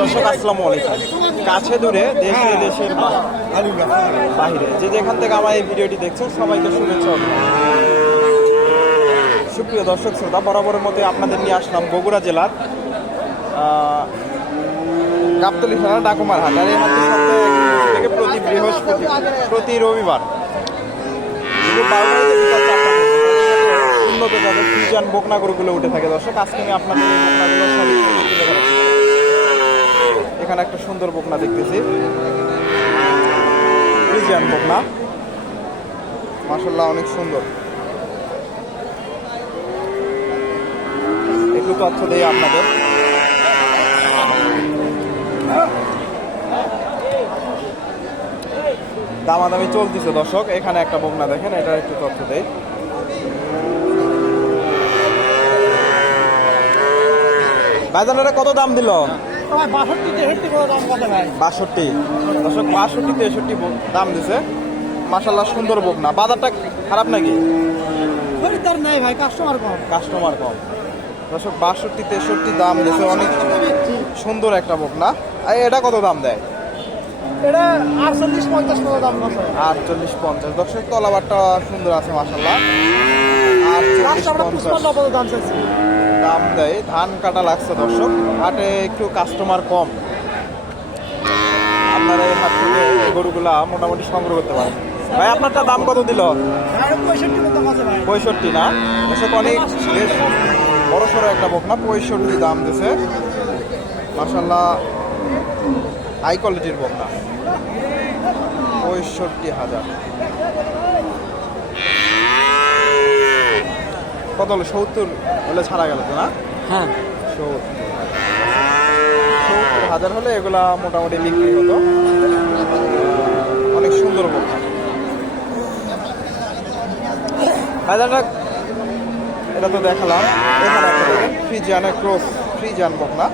দর্শক কাছে দূরে দেশে দেশের বাহিরে। যে যেখান থেকে আমার এই ভিডিওটি দেখছেন, সবাইকে শুভেচ্ছা। সুপ্রিয় দর্শক, শ্রোতা বরাবরের মতো আপনাদের নিয়ে আসলাম বগুড়া জেলার গাবতলী থানা ডাকুমার হাট আর এই থেকে প্রতি বৃহস্পতি প্রতি রবিবার উন্নত জাতের ফ্রিজান বকনাগরগুলো উঠে থাকে। দর্শক, আজকে আমি আপনাদের। এখানে একটা সুন্দর বকনা দেখতেছি। ফ্রিজিয়ান বকনা। মাসাল্লাহ অনেক সুন্দর। একটু তথ্য দেই আপনাদের। দামাদামি চলতেছে দর্শক। এখানে একটা বকনা দেখেন এটা একটু তথ্য দেই। বাজারে কত দাম দিল? বাষট্টি দর্শক বাষট্টি তেষট্টি দাম দিছে। মাসাল্লাহ সুন্দর বকনা। বাজারটা খারাপ নাকি? খরিদ্দার নাই ভাই কাস্টমার কম। কাস্টমার কম। দর্শক বাষট্টি তেষট্টি দাম দিছে। অনেক সুন্দর একটা বকনা। আর এটা কত দাম দেয়? এটা আটচল্লিশ পঞ্চাশ করে দাম কত আটচল্লিশ পঞ্চাশ। দর্শক তলাবারটা সুন্দর আছে মাসাল্লাহ নব্বই দাম দেয় ধান কাটা লাগছে দর্শক। হাটে একটু কাস্টমার কম। আপনারা এই হাট থেকে গরুগুলা মোটামুটি সংগ্রহ করতে পারেন। ভাই আপনারটা দাম কত দিল? পঁয়ষট্টি না? দর্শক অনেক বেশ বড় সড়ো একটা বোক না পঁয়ষট্টি দাম দিছে। মাসাল্লাহ হাই কোয়ালিটির বোক না পঁয়ষট্টি হাজার। কত হলো? সত্তর হলে ছাড়া গেল তো না? হ্যাঁ। সত্তর। হাজার হলে এগুলা মোটামুটি বিক্রি হতো। অনেক সুন্দর বোক হাজারটা এটা তো দেখালাম। এখানে ফ্রিজিয়ানের ক্রস ফ্রিজিয়ান বকনা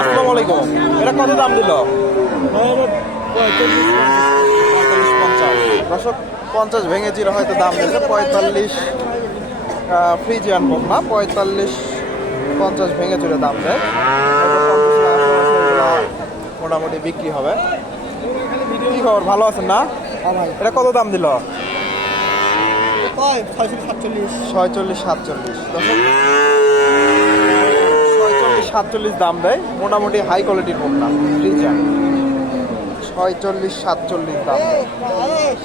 আসসালামু আলাইকুম। এটা কত দাম দিল? পঁয়তাল্লিশ। পঞ্চাশ দশক পঞ্চাশ ভেঙে জিরো হয়তো দাম দিয়েছে পঁয়তাল্লিশ আহ, ফ্রিজিয়ান বকনা পঁয়তাল্লিশ পঞ্চাশ ভেঙে চুরে দাম দেয়। না মোটামুটি বিক্রি হবে। কি খবর? ভালো আছেন না? এটা কত দাম দিল? কয় ছয়শো সাতচল্লিশ। ছয়চল্লিশ সাতচল্লিশ। সাতচল্লিশ দাম দেয় মোটামুটি হাই কোয়ালিটির বকনা ফ্রিজিয়ান ছয়চল্লিশ সাতচল্লিশ দাম। দেয়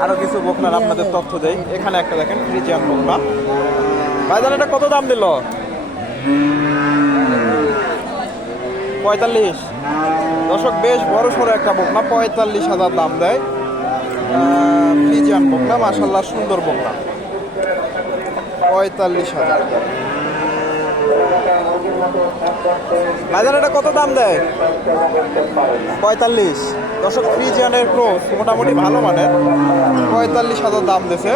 আরও কিছু বকনার আপনাদের তথ্য দেই। এখানে একটা দেখেন ফ্রিজিয়ান বকনা। ভাইজান এটা কত দাম দিল? পঁয়তাল্লিশ। দর্শক বেশ বড় সড়ো একটা বকনা পঁয়তাল্লিশ হাজার দাম দেয়। আহ, ফ্রিজিয়ান বকনা মাসাল্লাহ সুন্দর বকনা। পঁয়তাল্লিশ হাজার। ভাইজান এটা কত দাম দেয়? পঁয়তাল্লিশ। দশক ফ্রিজিয়ানের ক্রোস মোটামুটি ভালো মানের। পঁয়তাল্লিশ হাজার দাম দিছে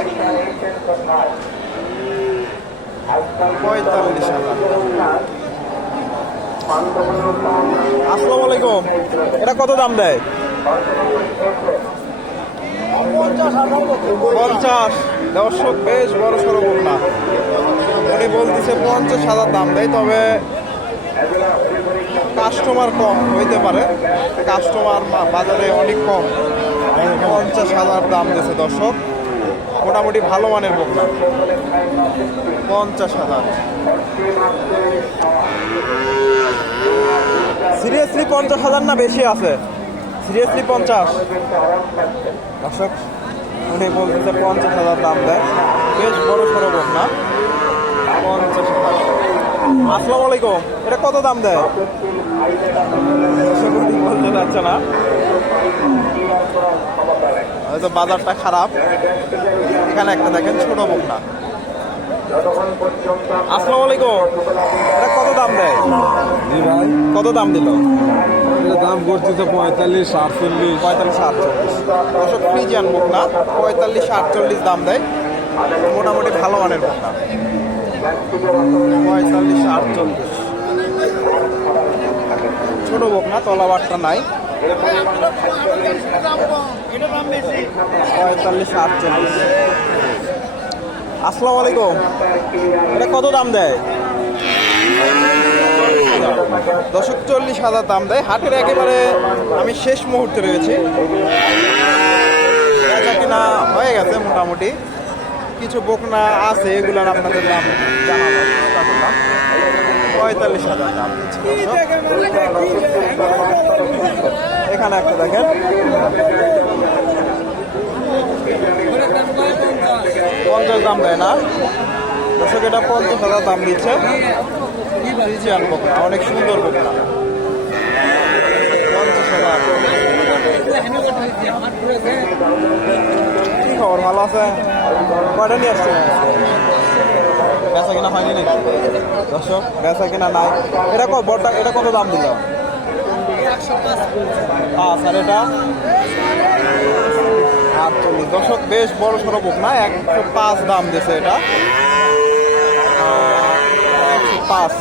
পঁয়তাল্লিশ হাজার। আসসালামু আলাইকুম। এটা কত দাম দেয়? পঞ্চাশ। দর্শক, বেশ বড় সড়ো বন্যা উনি বলতেছে পঞ্চাশ হাজার দাম দেয়, তবে কাস্টমার কম হইতে পারে। কাস্টমার বাজারে অনেক কম। পঞ্চাশ হাজার দাম দিয়েছে দর্শক। মোটামুটি ভালো মানের বকনা পঞ্চাশ হাজার। সিরিয়াসলি পঞ্চাশ হাজার না বেশি আছে? সিরিয়াসলি পঞ্চাশ? দর্শক, উনি বলতেছে পঞ্চাশ হাজার দাম দেয়। বেশ বড় সড়ো বকনা আসসালামু আলাইকুম। এটা কত দাম দেয়? বলতে যাচ্ছে না হয়তো বাজারটা খারাপ। এখানে একটা দেখেন ছোট বকনা আসসালামু আলাইকুম। এটা কত দাম দেয়? জি ভাই। কত দাম দিল? এটা দাম করতেছে পঁয়তাল্লিশ আটচল্লিশ। পঁয়তাল্লিশ আটচল্লিশ। দর্শক ফ্রিজিয়ান বকনা পঁয়তাল্লিশ আটচল্লিশ দাম দেয়। মোটামুটি ভালো মানের বকনা পঁয়তাল্লিশ আটচল্লিশ ছোট বকনা তলাবারটা নাই। পঁয়তাল্লিশ আটচল্লিশ। আসসালামু আলাইকুম। এটা কত দাম দেয়? দশক চল্লিশ হাজার দাম দেয়। হাটের একেবারে আমি শেষ মুহূর্তে রয়েছি। কিনা হয়ে গেছে মোটামুটি। কিছু বকনা আছে, এগুলার আপনাদের দাম পঁয়তাল্লিশ হাজার দাম এখানে একটা দেখেন। পঞ্চাশ দাম দেয় না। দর্শক, এটা পঞ্চাশ হাজার দাম দিচ্ছে। ফ্রিজিয়ান বকনা, অনেক সুন্দর বকনা। পঞ্চাশ হাজার। খবর ভালো আছে? কয়টা নিয়ে আসছে বেচা কিনা হয়নি নাকি দর্শক বেচা কিনা নাই। এটা কত বড়টা এটা কত দাম দিল? আর এটা। আটচল্লিশ দর্শক বেশ বড় সড়ো বুক না? একশো পাঁচ দাম দিয়েছে এটা। একশো পাঁচ।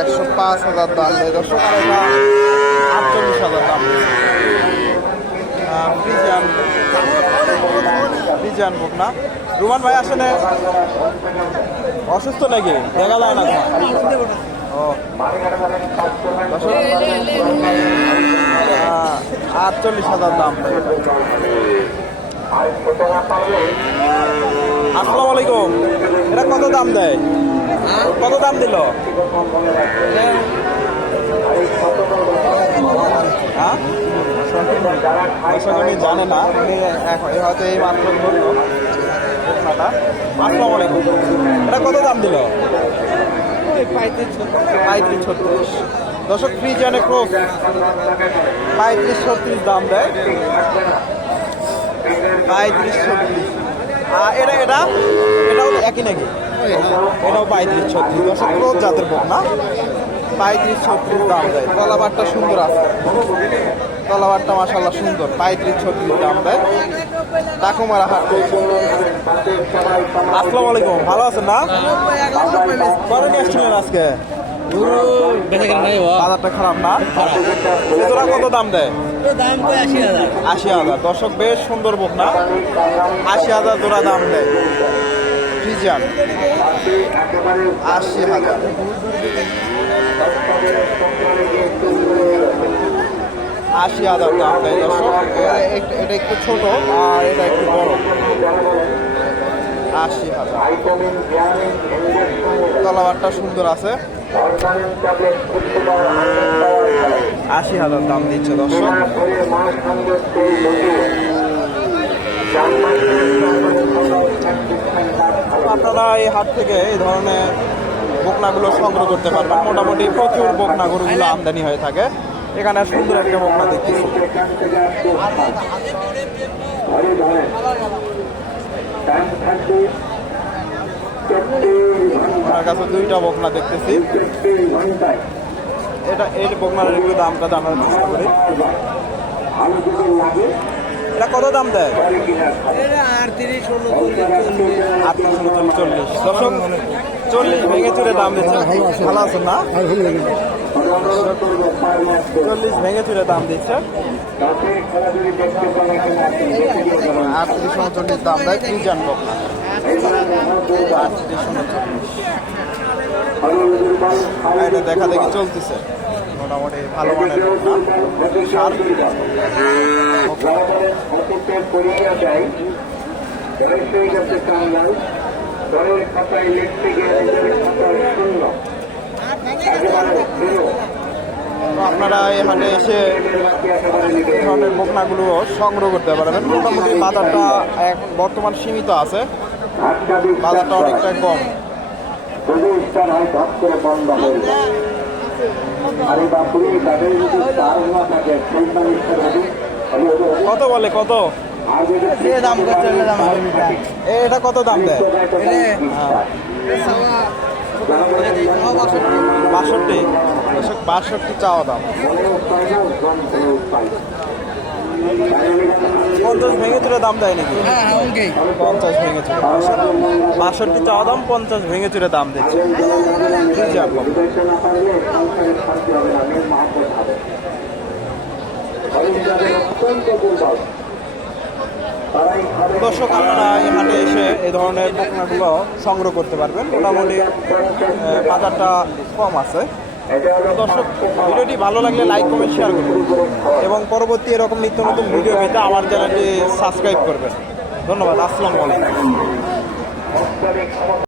একশো পাঁচ হাজার দাম দেয়। দর্শক আটচল্লিশ হাজার দাম বুক না। রুমান ভাই আসলে অসুস্থ নাকি? দেখা যায় না আটচল্লিশ হাজার দাম। আসসালামু আলাইকুম। এটা কত দাম দেয়? কত দাম দিল? হ্যাঁ দর্শক জানে না, উনি হয়তো এই মাত্র ধরলো ঘটনাটা আসসালামু আলাইকুম। এটা কত দাম দিল? পঁয়ত্রিশ, ছত্রিশ। দর্শক ফ্রিজ আনে ক্রোস পঁয়ত্রিশ, ছত্রিশ দাম দেয়। পঁয়ত্রিশ, ছত্রিশ। আর এটা এটা এটাও একই নাকি? এটাও পঁয়ত্রিশ, ছত্রিশ। দর্শক ক্রোস জাতের বোক না? পঁয়ত্রিশ, ছত্রিশ দাম দেয়। তলাবারটা সুন্দর আছে। তলাবারটা মাসাল্লাহ সুন্দর। পঁয়ত্রিশ, ছত্রিশ দাম দেয়। টাকুমারা হাট। আসসালামু আলাইকুম। ভালো আছেন না? কবে নিয়ে আসছিলেন আজকে? বাজারটা খারাপ না? কত দাম দেয়? আশি হাজার। বেশ সুন্দর না? আশি হাজার দাম দেয়। আশি হাজার। আশি হাজার দাম দেয় দর্শক। এটা একটু ছোট, আর এটা একটু বড়। আশি হাজার। তলাবারটা সুন্দর আছে। আশি হাজার দাম দিচ্ছে দর্শক। আপনারা এই হাট থেকে এই ধরনের বকনাগুলো সংগ্রহ করতে পারবেন। মোটামুটি প্রচুর বকনা গরুগুলো আমদানি হয়ে থাকে। এখানে সুন্দর একটা বকনা দেখতেছি। আমার কাছে দুইটা বকনা দেখতেছি। এটা এই বকনার একটু দামটা জানার চেষ্টা করি। এটা কত দাম দেয়? আটত্রিশ ষোলো চল্লিশ ষোলো চল্লিশ ভেঙে চুরে দাম দিচ্ছে। ভালো আছেন না? চল্লিশ ভেঙে চুরে দাম দিচ্ছে। আটত্রিশ উনচল্লিশ দাম দেয় কি জানব আটত্রিশ উনচল্লিশ। এটা দেখা দেখি চলতেছে। মোটামুটি ভালো মানের না সার তো আপনারা এই হাটে এসে এই ধরনের বকনাগুলো সংগ্রহ করতে পারবেন। মোটামুটি বাজারটা এখন বর্তমান সীমিত আছে। বাজারটা অনেকটা কম। প্রতিষ্ঠান হয় ধপ করে বন্ধ হয়ে যায় আরে বাপুরে তাদের যদি তার না থাকে সেই মানুষটা যদি আমি ওদের কত বলে কত? যে দাম করছে দাম এটা কত দাম দেয়? বাষট্টি। দশক বাষট্টি চাওয়া দাম। পঞ্চাশ ভেঙে চুরে দাম দেয় নাকি? হ্যাঁ হ্যাঁ পঞ্চাশ ভেঙে চুরে বাষট্টি চাওয়া দাম পঞ্চাশ ভেঙে চুরে দাম দিচ্ছে। অত্যন্ত দর্শক আপনারা হাটে এসে এই ধরনের পোকনাগুলো সংগ্রহ করতে পারবেন। মোটামুটি বাজারটা কম আছে। দর্শক, ভিডিওটি ভালো লাগলে লাইক, কমেন্ট শেয়ার করবেন এবং পরবর্তী এরকম নিত্য নতুন ভিডিও পেতে আমার চ্যানেলটি সাবস্ক্রাইব করবেন। ধন্যবাদ, আসসালামু আলাইকুম।